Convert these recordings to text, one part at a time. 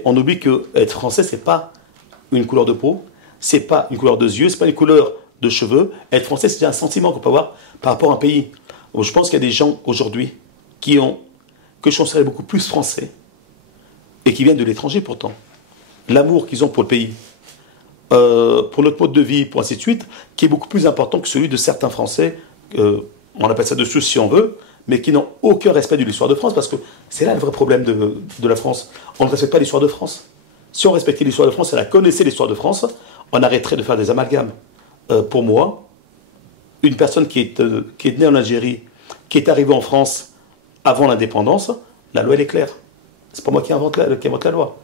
Mais on oublie que être français, c'est pas une couleur de peau, c'est pas une couleur de yeux, c'est pas une couleur de cheveux. Être français, c'est un sentiment qu'on peut avoir par rapport à un pays. Donc, je pense qu'il y a des gens aujourd'hui que je considère beaucoup plus français et qui viennent de l'étranger pourtant. L'amour qu'ils ont pour le pays, pour notre mode de vie, pour ainsi de suite, qui est beaucoup plus important que celui de certains Français, on appelle ça de soucis si on veut, mais qui n'ont aucun respect de l'histoire de France, parce que c'est là le vrai problème de la France. On ne respecte pas l'histoire de France. Si on respectait l'histoire de France et la connaissait l'histoire de France, on arrêterait de faire des amalgames. Pour moi, une personne qui est née en Algérie, qui est arrivée en France avant l'indépendance, la loi elle est claire. C'est pas moi qui invente la loi.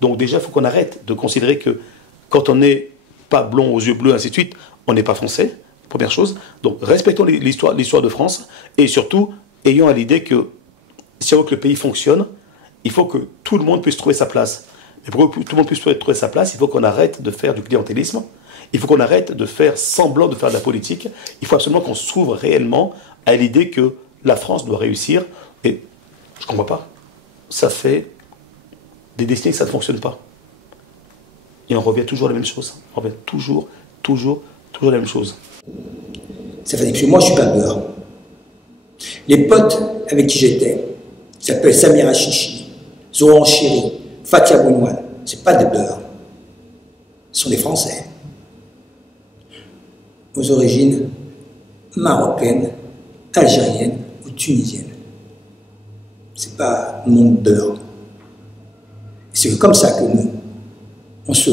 Donc déjà, il faut qu'on arrête de considérer que quand on n'est pas blond aux yeux bleus, ainsi de suite, on n'est pas français, première chose. Donc respectons l'histoire de France, et surtout, ayons à l'idée que si on veut que le pays fonctionne, il faut que tout le monde puisse trouver sa place. Et pour que tout le monde puisse trouver sa place, il faut qu'on arrête de faire du clientélisme, il faut qu'on arrête de faire semblant de faire de la politique, il faut absolument qu'on s'ouvre réellement à l'idée que la France doit réussir, et je ne comprends pas. Ça fait des décennies que ça ne fonctionne pas. Et on revient toujours à la même chose. On revient toujours à la même chose. Ça fait que moi, je ne suis pas beurre. Les potes avec qui j'étais, ils s'appellent Samira Chichi, Zoran Chéri, Fatia Bounoual. Ce pas des beurres. Ce sont des Français. Aux origines marocaines, algériennes ou tunisiennes. C'est pas le monde beurre. C'est comme ça que nous, on se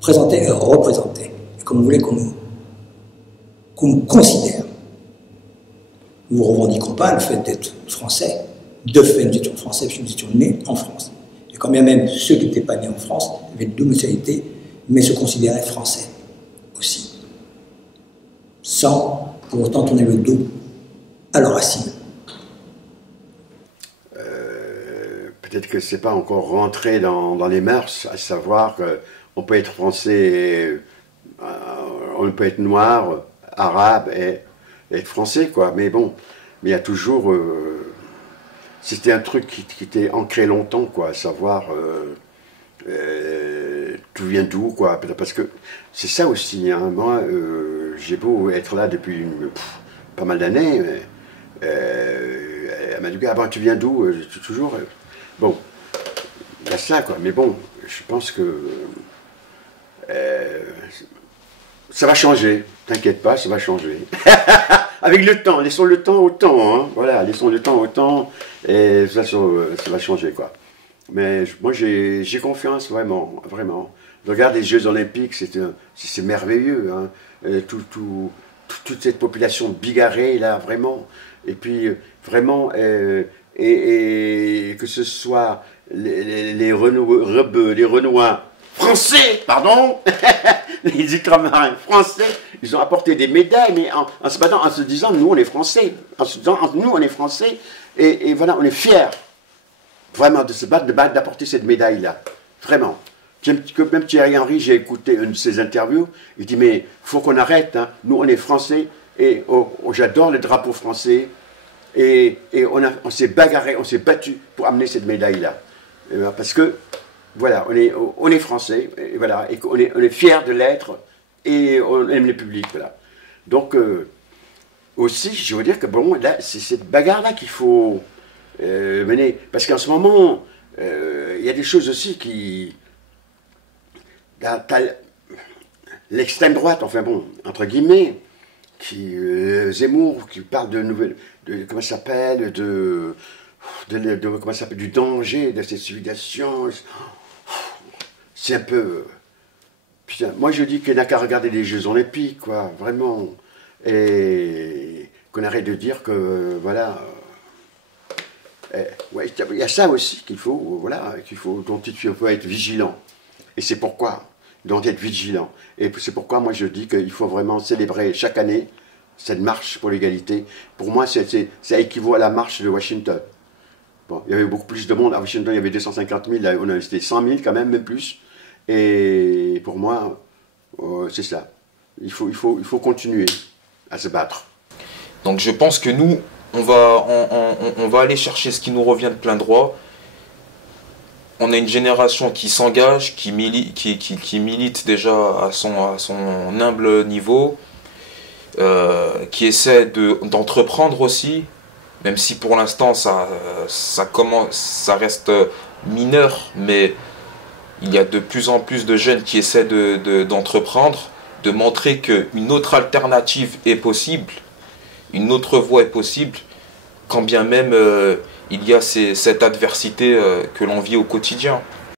présentait et représentait, et comme on voulait qu'on nous considère. Nous ne revendiquons pas le fait d'être français. De fait, nous étions français, puisque nous étions nés en France. Et quand bien même ceux qui n'étaient pas nés en France avaient une double nationalité, mais se considéraient français aussi. Sans pour autant tourner le dos à leurs racines. Peut-être que c'est pas encore rentré dans les mœurs, à savoir qu'on peut être français, on peut être noir, arabe et être français, quoi. Mais bon, mais il y a toujours... c'était un truc qui était ancré longtemps, quoi, à savoir... tout vient d'où, quoi. Parce que c'est ça aussi, hein. Moi, j'ai beau être là depuis pas mal d'années, elle m'a dit, ah ben, tu viens d'où? Toujours... Bon, il y a ça, quoi. Mais bon, je pense que ça va changer. T'inquiète pas, ça va changer. Avec le temps, laissons le temps au temps. Hein. Voilà, laissons le temps au temps. Et ça va changer, quoi. Mais moi, j'ai confiance, vraiment, vraiment. Regarde les Jeux Olympiques, c'est merveilleux. Hein. Toute cette population bigarrée, là, vraiment. Et puis, vraiment... Et que ce soit les Renois français, pardon, les ultramarins français, ils ont apporté des médailles, mais en se battant, en se disant, nous on est français, en se disant, nous on est français, et voilà, on est fiers, vraiment, de se battre, d'apporter cette médaille-là, vraiment. Même Thierry Henry, j'ai écouté une de ses interviews, il dit, mais il faut qu'on arrête, hein. Nous on est français, et j'adore le drapeau français. Et on s'est bagarré, on s'est battu pour amener cette médaille-là. Parce que, voilà, on est français, et voilà, et on est fiers de l'être, et on aime le public, voilà. Donc, aussi, je veux dire que, bon, là, c'est cette bagarre-là qu'il faut mener. Parce qu'en ce moment, il y a des choses aussi qui... L'extrême droite, enfin bon, entre guillemets, Zemmour, qui parle de nouvelles... comment ça s'appelle, comment ça s'appelle, du danger de cette civilisation. C'est un peu... Putain, moi je dis qu'il n'a qu'à regarder les Jeux Olympiques, quoi, vraiment. Et qu'on arrête de dire que, voilà... ouais, il y a ça aussi qu'il faut, voilà, dont il faut être vigilant. Et c'est pourquoi, dont être vigilant. Et c'est pourquoi moi je dis qu'il faut vraiment célébrer chaque année cette marche pour l'égalité. Pour moi, ça équivaut à la marche de Washington. Bon, il y avait beaucoup plus de monde. À Washington, il y avait 250 000. Là, on a été 100 000 quand même, même plus. Et pour moi, c'est ça. Il faut continuer à se battre. Donc je pense que nous, on va aller chercher ce qui nous revient de plein droit. on a une génération qui s'engage, qui milite déjà à son humble niveau, qui essaie d'entreprendre aussi, même si pour l'instant ça reste mineur, mais il y a de plus en plus de jeunes qui essaient d'entreprendre, de montrer qu'une autre alternative est possible, une autre voie est possible, quand bien même il y a cette adversité que l'on vit au quotidien.